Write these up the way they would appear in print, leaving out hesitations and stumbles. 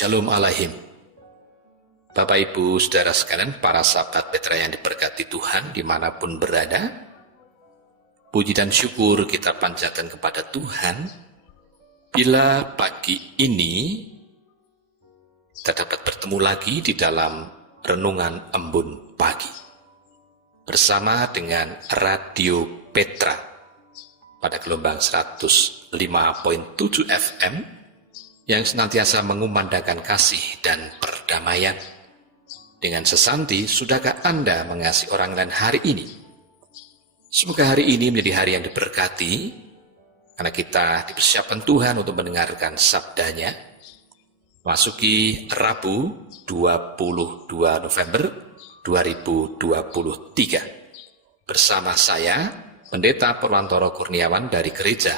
Shalom Alaihim. Bapak Ibu Saudara sekalian, para sahabat Petra yang diberkati Tuhan dimanapun berada, puji dan syukur kita panjatkan kepada Tuhan bila pagi ini kita dapat bertemu lagi di dalam renungan embun pagi bersama dengan Radio Petra pada gelombang 105.7 FM yang senantiasa mengumandangkan kasih dan perdamaian. Dengan sesanti, sudahkah Anda mengasihi orang lain hari ini? Semoga hari ini menjadi hari yang diberkati, karena kita dipersiapkan Tuhan untuk mendengarkan sabdanya. Masuki Rabu 22 November 2023. Bersama saya, Pendeta Purwantoro Kurniawan dari Gereja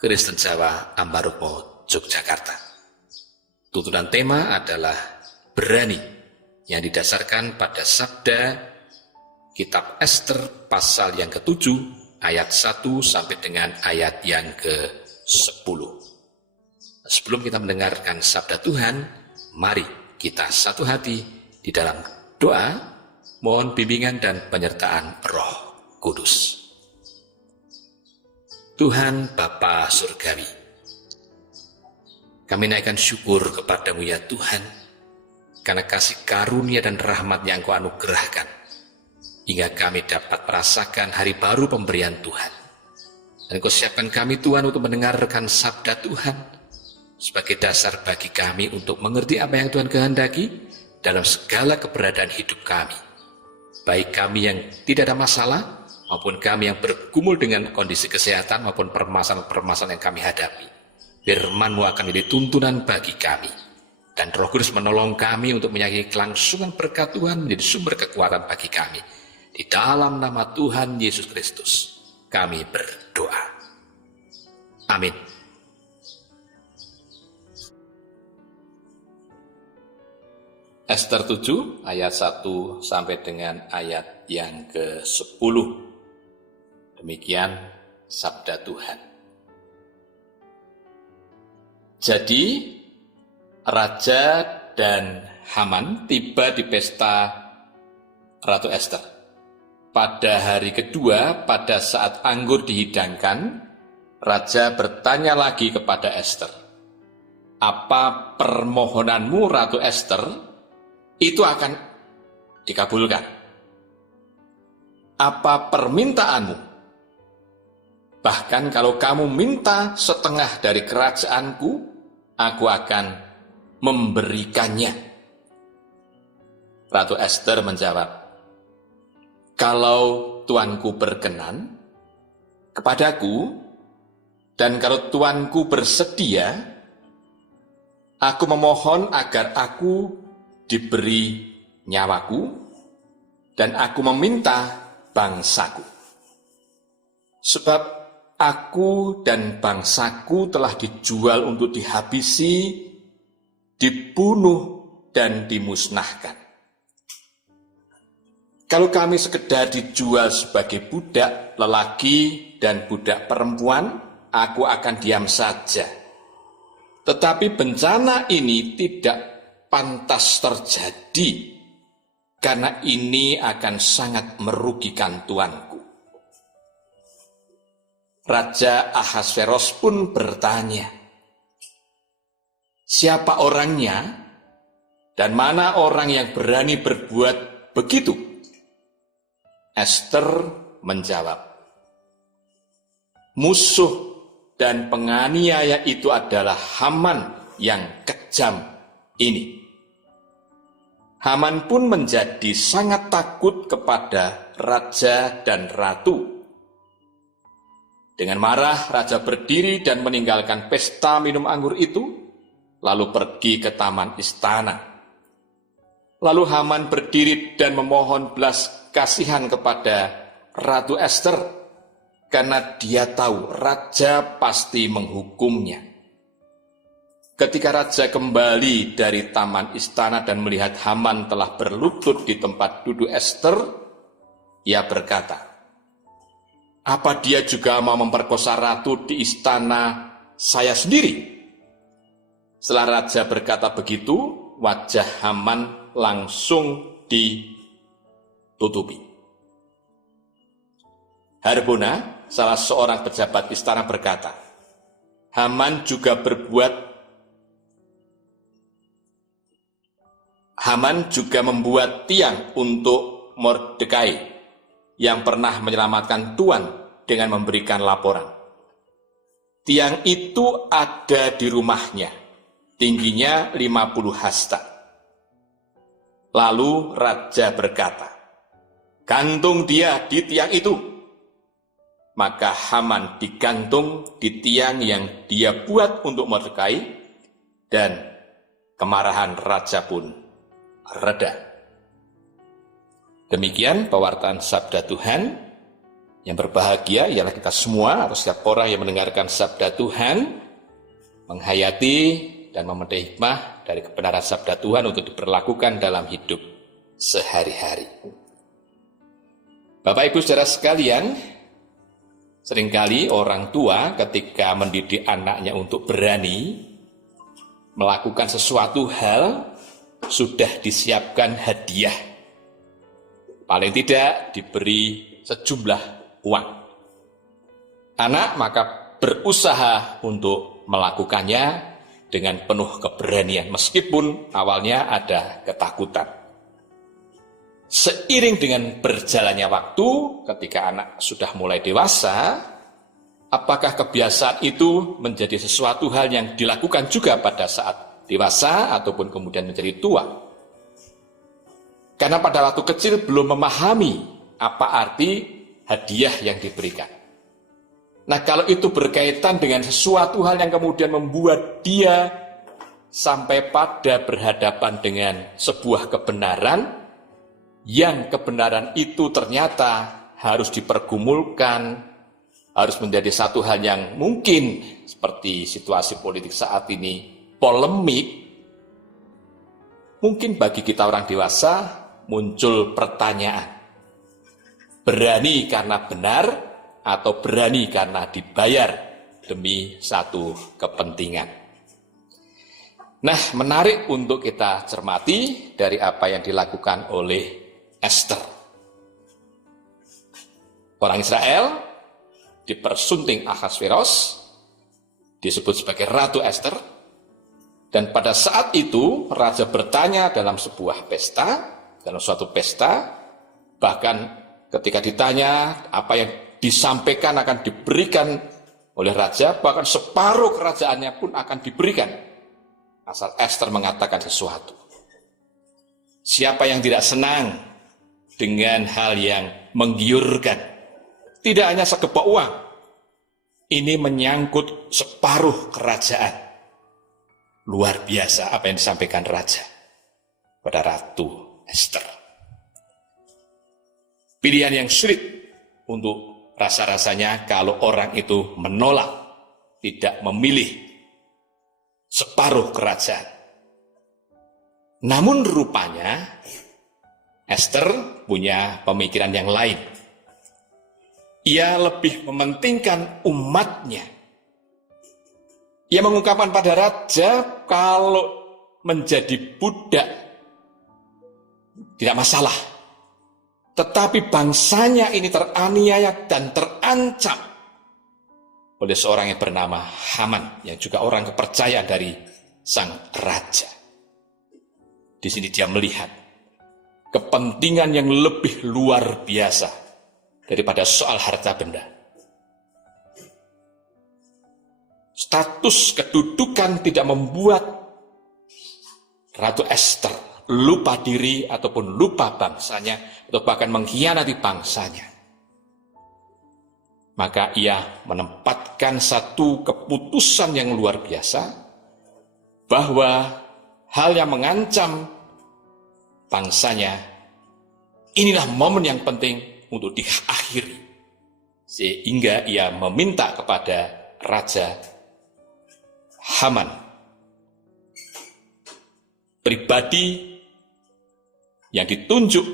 Kristen Jawa Ambarukmo, Yogyakarta. Tuntunan tema adalah berani, yang didasarkan pada sabda Kitab Ester pasal yang ke-7 ayat 1 sampai dengan ayat yang ke-10. Sebelum kita mendengarkan sabda Tuhan, mari kita satu hati di dalam doa, mohon bimbingan dan penyertaan Roh Kudus. Tuhan Bapa Surgawi, kami naikkan syukur kepadamu ya Tuhan, karena kasih karunia dan rahmat yang Kau anugerahkan, hingga kami dapat merasakan hari baru pemberian Tuhan. Dan Kau siapkan kami Tuhan untuk mendengarkan sabda Tuhan, sebagai dasar bagi kami untuk mengerti apa yang Tuhan kehendaki dalam segala keberadaan hidup kami. Baik kami yang tidak ada masalah, maupun kami yang bergumul dengan kondisi kesehatan maupun permasalahan-permasalahan yang kami hadapi. Firman-Mu akan menjadi tuntunan bagi kami, dan Roh Kudus menolong kami untuk menyakini kelangsungan berkat Tuhan menjadi sumber kekuatan bagi kami. Di dalam nama Tuhan Yesus Kristus kami berdoa. Amin. Ester 7 ayat 1 sampai dengan ayat yang ke-10. Demikian sabda Tuhan. Jadi, Raja dan Haman tiba di pesta Ratu Ester. Pada hari kedua, pada saat anggur dihidangkan, Raja bertanya lagi kepada Ester, "Apa permohonanmu, Ratu Ester, itu akan dikabulkan? Apa permintaanmu? Bahkan kalau kamu minta setengah dari kerajaanku, aku akan memberikannya." Ratu Ester menjawab, "Kalau tuanku berkenan kepadaku, dan kalau tuanku bersedia, aku memohon agar aku diberi nyawaku, dan aku meminta bangsaku. Sebab aku dan bangsaku telah dijual untuk dihabisi, dibunuh, dan dimusnahkan. Kalau kami sekedar dijual sebagai budak lelaki dan budak perempuan, aku akan diam saja. Tetapi bencana ini tidak pantas terjadi, karena ini akan sangat merugikan tuanku." Raja Ahasveros pun bertanya, "Siapa orangnya dan mana orang yang berani berbuat begitu?" Ester menjawab, "Musuh dan penganiaya itu adalah Haman yang kejam ini." Haman pun menjadi sangat takut kepada raja dan ratu. Dengan marah, raja berdiri dan meninggalkan pesta minum anggur itu, lalu pergi ke taman istana. Lalu Haman berdiri dan memohon belas kasihan kepada Ratu Ester, karena dia tahu raja pasti menghukumnya. Ketika raja kembali dari taman istana dan melihat Haman telah berlutut di tempat duduk Ester, ia berkata, "Apa dia juga mau memperkosa ratu di istana saya sendiri?" Setelah raja berkata begitu, wajah Haman langsung ditutupi. Harbona, salah seorang pejabat istana, berkata, Haman juga membuat tiang untuk Mordekai yang pernah menyelamatkan Tuan dengan memberikan laporan. Tiang itu ada di rumahnya, tingginya 50 hasta. Lalu raja berkata, gantung dia di tiang itu. Maka Haman digantung di tiang yang dia buat untuk Mordekai, dan kemarahan raja pun reda. Demikian pewartaan sabda Tuhan. Yang berbahagia ialah kita semua atau setiap orang yang mendengarkan sabda Tuhan, menghayati dan memetik hikmah dari kebenaran sabda Tuhan untuk diperlakukan dalam hidup sehari-hari. Bapak Ibu saudara sekalian, seringkali orang tua ketika mendidik anaknya untuk berani melakukan sesuatu hal, sudah disiapkan hadiah. Paling tidak diberi sejumlah uang. Anak maka berusaha untuk melakukannya dengan penuh keberanian, meskipun awalnya ada ketakutan. Seiring dengan berjalannya waktu, ketika anak sudah mulai dewasa, apakah kebiasaan itu menjadi sesuatu hal yang dilakukan juga pada saat dewasa ataupun kemudian menjadi tua? Karena pada waktu kecil belum memahami apa arti hadiah yang diberikan. Nah, kalau itu berkaitan dengan sesuatu hal yang kemudian membuat dia sampai pada berhadapan dengan sebuah kebenaran, yang kebenaran itu ternyata harus dipergumulkan, harus menjadi satu hal yang mungkin seperti situasi politik saat ini, polemik, mungkin bagi kita orang dewasa muncul pertanyaan, berani karena benar atau berani karena dibayar demi satu kepentingan. Nah, menarik untuk kita cermati dari apa yang dilakukan oleh Ester. Orang Israel dipersunting Ahasveros, disebut sebagai Ratu Ester, dan pada saat itu raja bertanya dalam sebuah pesta, dalam suatu pesta, bahkan ketika ditanya apa yang disampaikan akan diberikan oleh raja, bahkan separuh kerajaannya pun akan diberikan asal Ester mengatakan sesuatu. Siapa yang tidak senang dengan hal yang menggiurkan, tidak hanya segepok uang, ini menyangkut separuh kerajaan. Luar biasa apa yang disampaikan raja pada Ratu Ester. Pilihan yang sulit untuk rasa-rasanya kalau orang itu menolak, tidak memilih separuh kerajaan. Namun rupanya Ester punya pemikiran yang lain. Ia lebih mementingkan umatnya. Ia mengungkapkan pada raja kalau menjadi budak tidak masalah. Tetapi bangsanya ini teraniaya dan terancam oleh seorang yang bernama Haman, yang juga orang kepercayaan dari sang raja. Di sini dia melihat kepentingan yang lebih luar biasa daripada soal harta benda. Status kedudukan tidak membuat Ratu Ester lupa diri ataupun lupa bangsanya, atau bahkan mengkhianati bangsanya. Maka ia menempatkan satu keputusan yang luar biasa, bahwa hal yang mengancam bangsanya, inilah momen yang penting untuk diakhiri. Sehingga ia meminta kepada Raja Haman, pribadi yang ditunjuk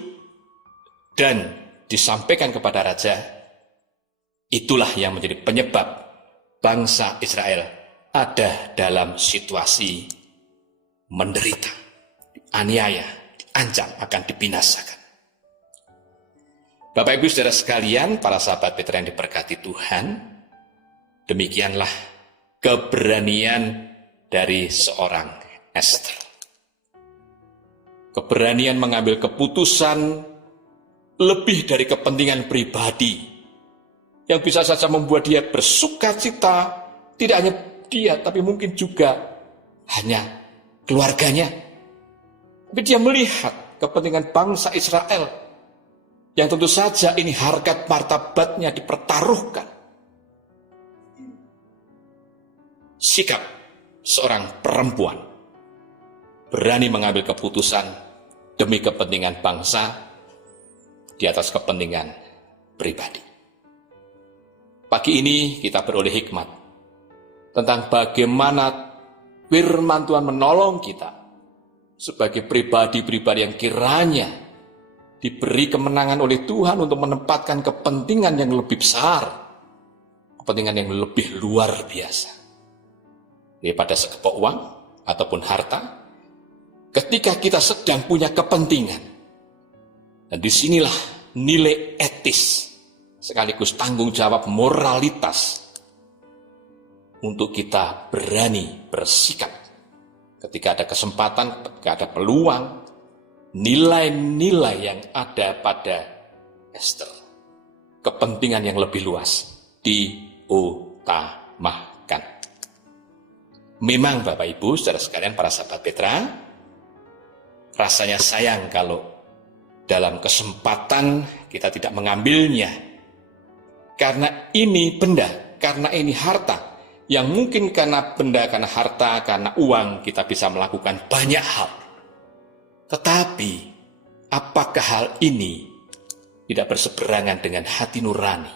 dan disampaikan kepada raja, itulah yang menjadi penyebab bangsa Israel ada dalam situasi menderita, dianiaya, diancam akan dibinasakan. Bapak Ibu Saudara sekalian, para sahabat Petra yang diberkati Tuhan, demikianlah keberanian dari seorang Esther. Keberanian mengambil keputusan lebih dari kepentingan pribadi, yang bisa saja membuat dia bersuka cita, tidak hanya dia, tapi mungkin juga hanya keluarganya. Tapi dia melihat kepentingan bangsa Israel, yang tentu saja ini harkat martabatnya dipertaruhkan. Sikap seorang perempuan berani mengambil keputusan demi kepentingan bangsa di atas kepentingan pribadi. Pagi ini kita beroleh hikmat tentang bagaimana firman Tuhan menolong kita sebagai pribadi-pribadi yang kiranya diberi kemenangan oleh Tuhan untuk menempatkan kepentingan yang lebih besar, kepentingan yang lebih luar biasa daripada sekepok uang ataupun harta. Ketika kita sedang punya kepentingan, dan disinilah nilai etis sekaligus tanggung jawab moralitas untuk kita berani bersikap ketika ada kesempatan, ketika ada peluang. Nilai-nilai yang ada pada Esther, kepentingan yang lebih luas diutamakan. Memang Bapak Ibu saudara sekalian, para sahabat Petra, rasanya sayang kalau dalam kesempatan kita tidak mengambilnya, karena ini benda, karena ini harta, yang mungkin karena benda, karena harta, karena uang kita bisa melakukan banyak hal. Tetapi apakah hal ini tidak berseberangan dengan hati nurani,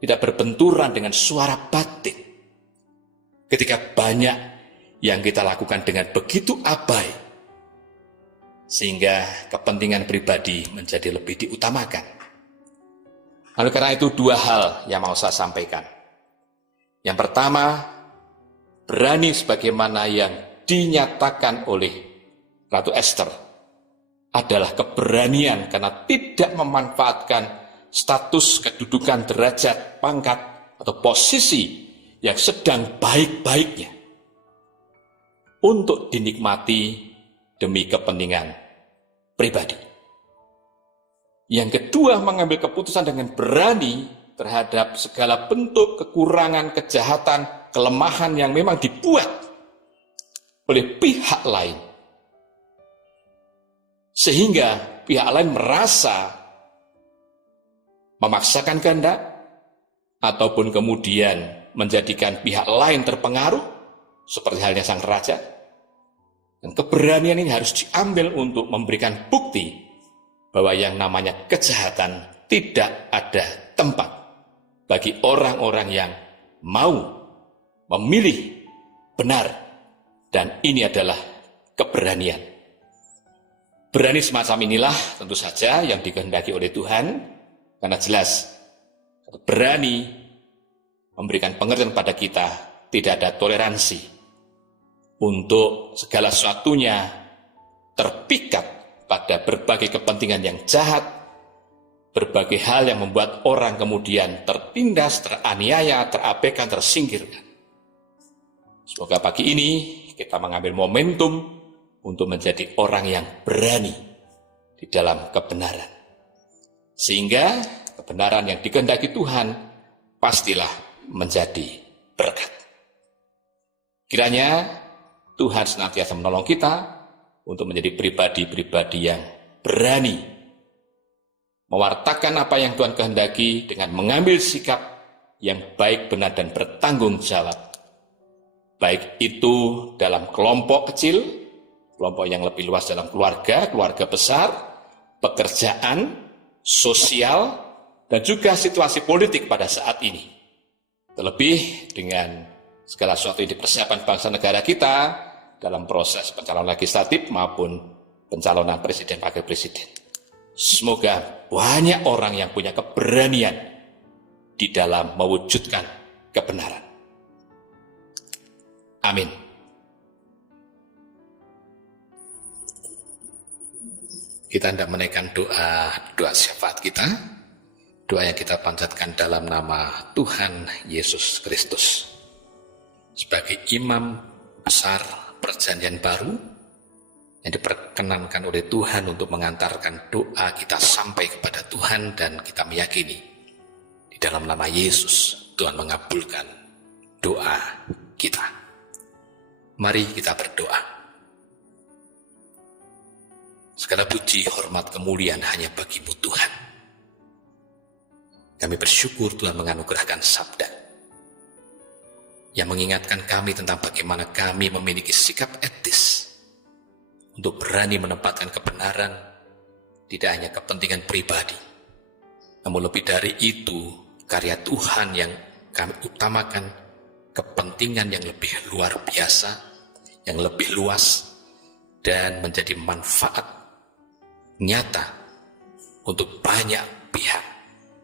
tidak berbenturan dengan suara batin, ketika banyak yang kita lakukan dengan begitu abai, sehingga kepentingan pribadi menjadi lebih diutamakan. Lalu karena itu dua hal yang mau saya sampaikan. Yang pertama, berani sebagaimana yang dinyatakan oleh Ratu Esther adalah keberanian karena tidak memanfaatkan status, kedudukan, derajat, pangkat, atau posisi yang sedang baik-baiknya untuk dinikmati demi kepentingan pribadi. Yang kedua, mengambil keputusan dengan berani terhadap segala bentuk kekurangan, kejahatan, kelemahan yang memang dibuat oleh pihak lain, sehingga pihak lain merasa memaksakan kehendak ataupun kemudian menjadikan pihak lain terpengaruh seperti halnya sang raja. Dan keberanian ini harus diambil untuk memberikan bukti bahwa yang namanya kejahatan tidak ada tempat bagi orang-orang yang mau memilih benar, dan ini adalah keberanian. Berani semacam inilah tentu saja yang dikehendaki oleh Tuhan, karena jelas berani memberikan pengertian pada kita, tidak ada toleransi untuk segala sesuatunya terpikat pada berbagai kepentingan yang jahat, berbagai hal yang membuat orang kemudian tertindas, teraniaya, terabaikan, tersingkirkan. Semoga pagi ini kita mengambil momentum untuk menjadi orang yang berani di dalam kebenaran. Sehingga kebenaran yang dikehendaki Tuhan pastilah menjadi berkat. Kiranya Tuhan senantiasa menolong kita untuk menjadi pribadi-pribadi yang berani mewartakan apa yang Tuhan kehendaki dengan mengambil sikap yang baik, benar, dan bertanggung jawab. Baik itu dalam kelompok kecil, kelompok yang lebih luas dalam keluarga, keluarga besar, pekerjaan, sosial, dan juga situasi politik pada saat ini. Terlebih dengan segala sesuatu yang dipersiapkan bangsa negara kita dalam proses pencalonan legislatif maupun pencalonan presiden, wakil presiden. Semoga banyak orang yang punya keberanian di dalam mewujudkan kebenaran. Amin. Kita hendak menaikkan doa syafaat kita, doa yang kita panjatkan dalam nama Tuhan Yesus Kristus. Sebagai imam besar perjanjian baru yang diperkenankan oleh Tuhan untuk mengantarkan doa kita sampai kepada Tuhan, dan kita meyakini di dalam nama Yesus Tuhan mengabulkan doa kita. Mari kita berdoa. Segala puji, hormat, kemuliaan hanya bagi-Mu Tuhan. Kami bersyukur Tuhan menganugerahkan sabda yang mengingatkan kami tentang bagaimana kami memiliki sikap etis untuk berani menempatkan kebenaran tidak hanya kepentingan pribadi, namun lebih dari itu karya Tuhan yang kami utamakan, kepentingan yang lebih luar biasa, yang lebih luas, dan menjadi manfaat nyata untuk banyak pihak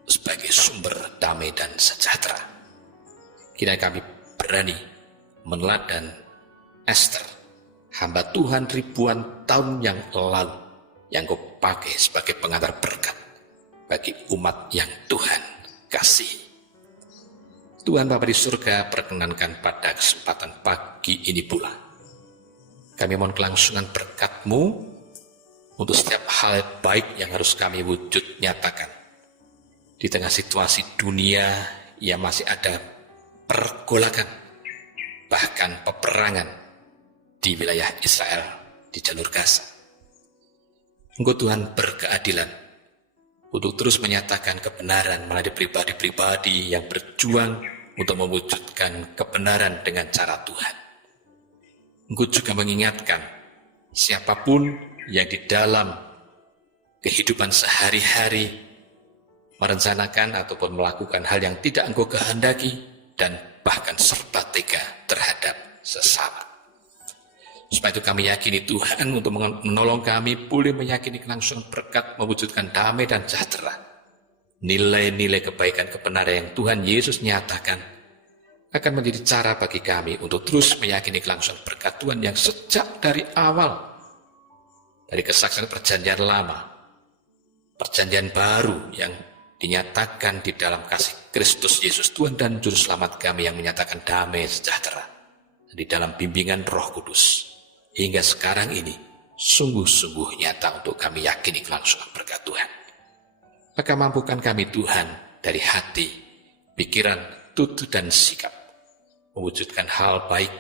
sebagai sumber damai dan sejahtera. Kiranya kami berani meneladan Esther, hamba Tuhan ribuan tahun yang lalu, yang Kau pakai sebagai pengantar berkat bagi umat yang Tuhan kasihi. Tuhan Bapa di surga, perkenankan pada kesempatan pagi ini pula kami mohon kelangsungan berkat-Mu untuk setiap hal baik yang harus kami wujud nyatakan di tengah situasi dunia yang masih ada pergolakan, bahkan peperangan di wilayah Israel, di jalur Gaza. Engkau Tuhan berkeadilan untuk terus menyatakan kebenaran melalui pribadi-pribadi yang berjuang untuk mewujudkan kebenaran dengan cara Tuhan. Engkau juga mengingatkan siapapun yang di dalam kehidupan sehari-hari merencanakan ataupun melakukan hal yang tidak Engkau kehendaki dan bahkan serba tega terhadap sesama. Supaya itu kami yakini Tuhan untuk menolong kami boleh meyakini kelangsungan berkat mewujudkan damai dan sejahtera. Nilai-nilai kebaikan kebenaran yang Tuhan Yesus nyatakan akan menjadi cara bagi kami untuk terus meyakini kelangsungan berkat Tuhan yang sejak dari awal, dari kesaksian perjanjian lama, perjanjian baru yang dinyatakan di dalam kasih Kristus Yesus Tuhan dan Juru Selamat kami yang menyatakan damai sejahtera di dalam bimbingan Roh Kudus. Hingga sekarang ini sungguh-sungguh nyata untuk kami yakini kelangsungan berkat Tuhan. Maka mampukan kami Tuhan dari hati, pikiran, tutur dan sikap mewujudkan hal baik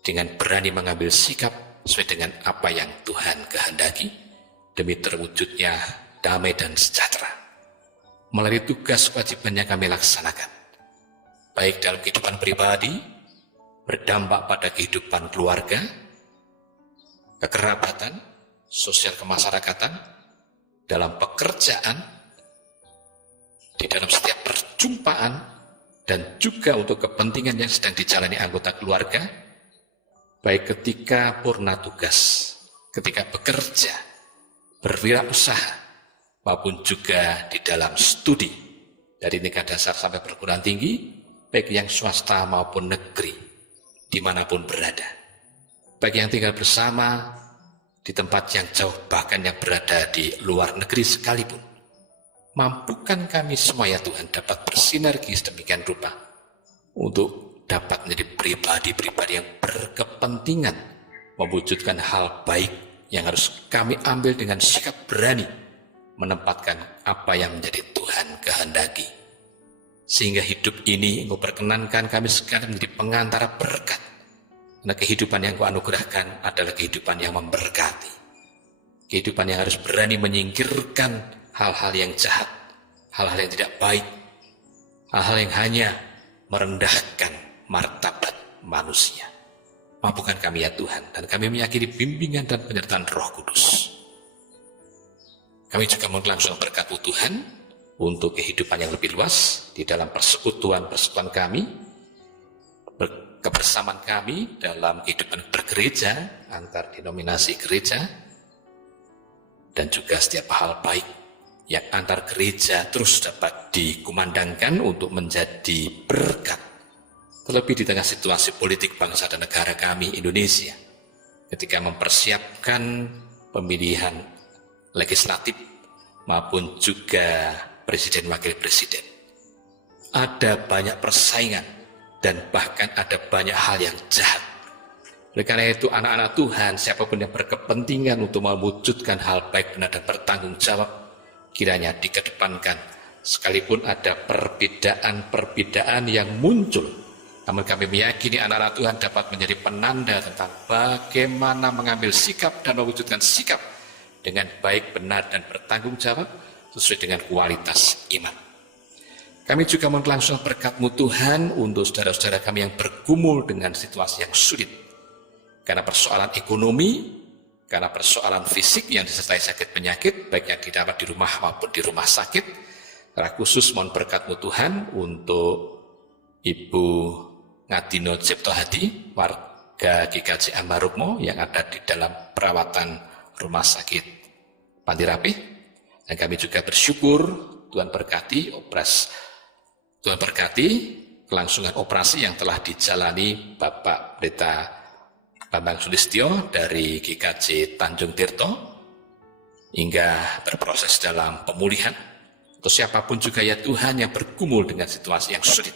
dengan berani mengambil sikap sesuai dengan apa yang Tuhan kehendaki demi terwujudnya damai dan sejahtera melalui tugas kewajiban yang kami laksanakan, baik dalam kehidupan pribadi, berdampak pada kehidupan keluarga, kekerabatan, sosial kemasyarakatan, dalam pekerjaan, di dalam setiap perjumpaan, dan juga untuk kepentingan yang sedang dijalani anggota keluarga, baik ketika purna tugas, ketika bekerja, berwirausaha, maupun juga di dalam studi, dari tingkat dasar sampai perguruan tinggi, baik yang swasta maupun negeri, dimanapun berada. Bagi yang tinggal bersama di tempat yang jauh, bahkan yang berada di luar negeri sekalipun, mampukan kami semua ya Tuhan dapat bersinergi sedemikian rupa untuk dapat menjadi pribadi-pribadi yang berkepentingan mewujudkan hal baik yang harus kami ambil dengan sikap berani menempatkan apa yang menjadi Tuhan kehendaki. Sehingga hidup ini Engkau perkenankan kami sekalian menjadi pengantara berkat. Karena kehidupan yang Kau anugerahkan adalah kehidupan yang memberkati. Kehidupan yang harus berani menyingkirkan hal-hal yang jahat, hal-hal yang tidak baik, hal-hal yang hanya merendahkan martabat manusia. Mampukan kami ya Tuhan, dan kami meyakini bimbingan dan penyertaan Roh Kudus. Kami juga melangsung berkat Tuhan untuk kehidupan yang lebih luas di dalam persekutuan kami, kebersamaan kami dalam kehidupan bergereja, antar denominasi gereja, dan juga setiap hal baik yang antar gereja terus dapat dikumandangkan untuk menjadi berkat Terlebih di tengah situasi politik bangsa dan negara kami Indonesia, ketika mempersiapkan pemilihan legislatif maupun juga presiden wakil presiden. Ada banyak persaingan dan bahkan ada banyak hal yang jahat. Oleh karena itu anak-anak Tuhan, siapapun yang berkepentingan untuk mewujudkan hal baik, benar dan bertanggung jawab, kiranya dikedepankan. Sekalipun ada perbedaan-perbedaan yang muncul, namun kami meyakini anak-anak Tuhan dapat menjadi penanda tentang bagaimana mengambil sikap dan mewujudkan sikap dengan baik, benar, dan bertanggung jawab sesuai dengan kualitas iman. Kami juga melangsungkan berkat-Mu Tuhan untuk saudara-saudara kami yang bergumul dengan situasi yang sulit. Karena persoalan ekonomi, karena persoalan fisik yang disertai sakit penyakit, baik yang didapat di rumah maupun di rumah sakit. Secara khusus mohon berkat-Mu Tuhan untuk Ibu Ngadino Cipto Hadi, warga GKJ Ambarukmo yang ada di dalam perawatan rumah sakit Panti Rapih. Dan kami juga bersyukur Tuhan berkati kelangsungan operasi yang telah dijalani Bapak Pendeta Bambang Sulistyo dari GKJ Tanjung Tirto hingga berproses dalam pemulihan. Atau siapapun juga ya Tuhan yang bergumul dengan situasi yang sulit,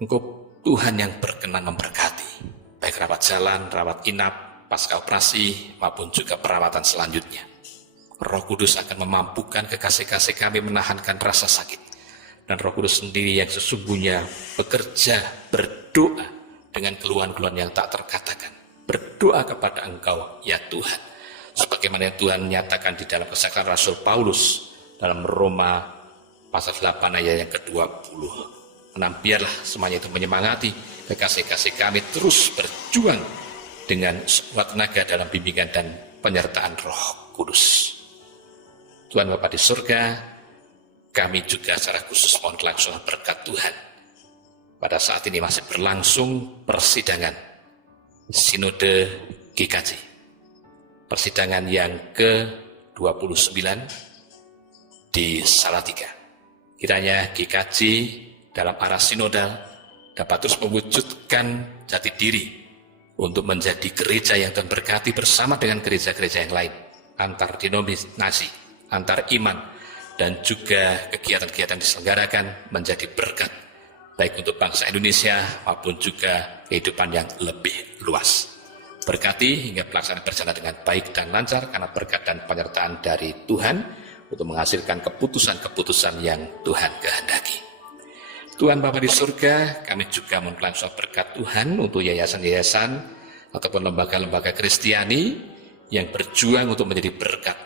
Engkau Tuhan yang berkenan memberkati, baik rawat jalan, rawat inap, pasca operasi, maupun juga perawatan selanjutnya. Roh Kudus akan memampukan kekasih-kasih kami menahankan rasa sakit. Dan Roh Kudus sendiri yang sesungguhnya bekerja, berdoa dengan keluhan-keluhan yang tak terkatakan. Berdoa kepada Engkau, ya Tuhan. Sebagaimana yang Tuhan nyatakan di dalam kesaksian Rasul Paulus dalam Roma pasal 8 ayat yang ke-20. Biarlah semuanya itu menyemangati kekasih-kasih kami terus berjuang dengan sekuat tenaga dalam bimbingan dan penyertaan Roh Kudus. Tuhan Bapa di surga, kami juga secara khusus mohon kelangsungan berkat Tuhan. Pada saat ini masih berlangsung persidangan Sinode GKJ. Persidangan yang ke-29 di Salatiga. Kiranya GKJ dalam arah sinodal dapat terus mewujudkan jati diri untuk menjadi gereja yang Tuhan berkati bersama dengan gereja-gereja yang lain, antar denominasi, antar iman, dan juga kegiatan-kegiatan diselenggarakan menjadi berkat baik untuk bangsa Indonesia maupun juga kehidupan yang lebih luas. Berkati hingga pelaksanaan berjalan dengan baik dan lancar karena berkat dan penyertaan dari Tuhan untuk menghasilkan keputusan-keputusan yang Tuhan kehendaki. Tuhan Bapa di surga, kami juga melangsungkan berkat Tuhan untuk yayasan-yayasan ataupun lembaga-lembaga Kristiani yang berjuang untuk menjadi berkat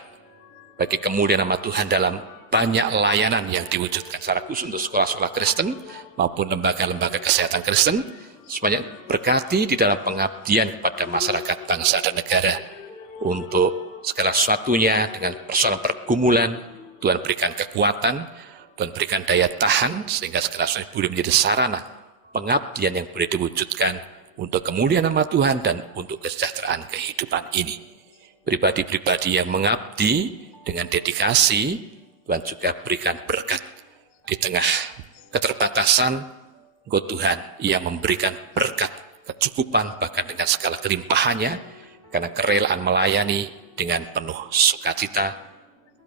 bagi kemuliaan nama Tuhan dalam banyak layanan yang diwujudkan secara khusus untuk sekolah-sekolah Kristen maupun lembaga-lembaga kesehatan Kristen, semuanya berkati di dalam pengabdian kepada masyarakat, bangsa, dan negara. Untuk segala sesuatunya dengan persoalan pergumulan, Tuhan berikan kekuatan, Tuhan berikan daya tahan, sehingga segala sesuatu boleh menjadi sarana pengabdian yang boleh diwujudkan untuk kemuliaan nama Tuhan dan untuk kesejahteraan kehidupan ini. Pribadi-pribadi yang mengabdi dengan dedikasi, Tuhan juga berikan berkat di tengah keterbatasan. Engkau Tuhan yang memberikan berkat kecukupan bahkan dengan segala kelimpahannya, karena kerelaan melayani dengan penuh sukacita,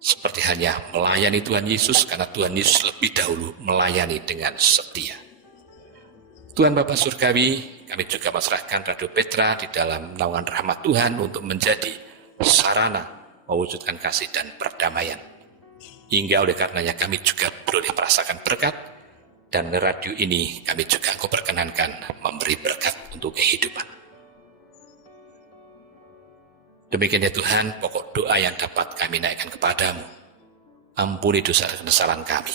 seperti hanya melayani Tuhan Yesus, karena Tuhan Yesus lebih dahulu melayani dengan setia. Tuhan Bapa Surgawi, kami juga menyerahkan Radio Petra di dalam naungan rahmat Tuhan untuk menjadi sarana mewujudkan kasih dan perdamaian. Hingga oleh karenanya kami juga boleh merasakan berkat, dan radio ini kami juga Engkau perkenankan memberi berkat untuk kehidupan. Demikian ya Tuhan, pokok doa yang dapat kami naikkan kepadamu. Ampuni dosa dan kesalahan kami.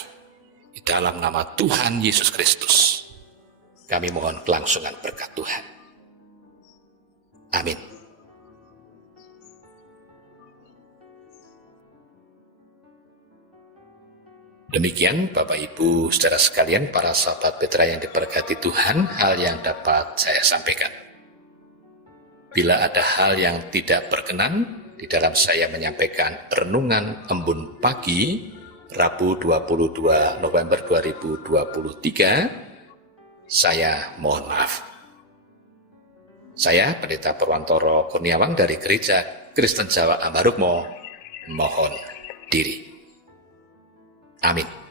Di dalam nama Tuhan Yesus Kristus, kami mohon kelangsungan berkat Tuhan. Amin. Demikian Bapak Ibu saudara sekalian, para sahabat Petra yang diberkati Tuhan, hal yang dapat saya sampaikan. Bila ada hal yang tidak berkenan di dalam saya menyampaikan renungan embun pagi Rabu 22 November 2023, saya mohon maaf. Saya, Pendeta Purwantoro Kurniawan dari Gereja Kristen Jawa Ambarukmo, mohon diri. Amin.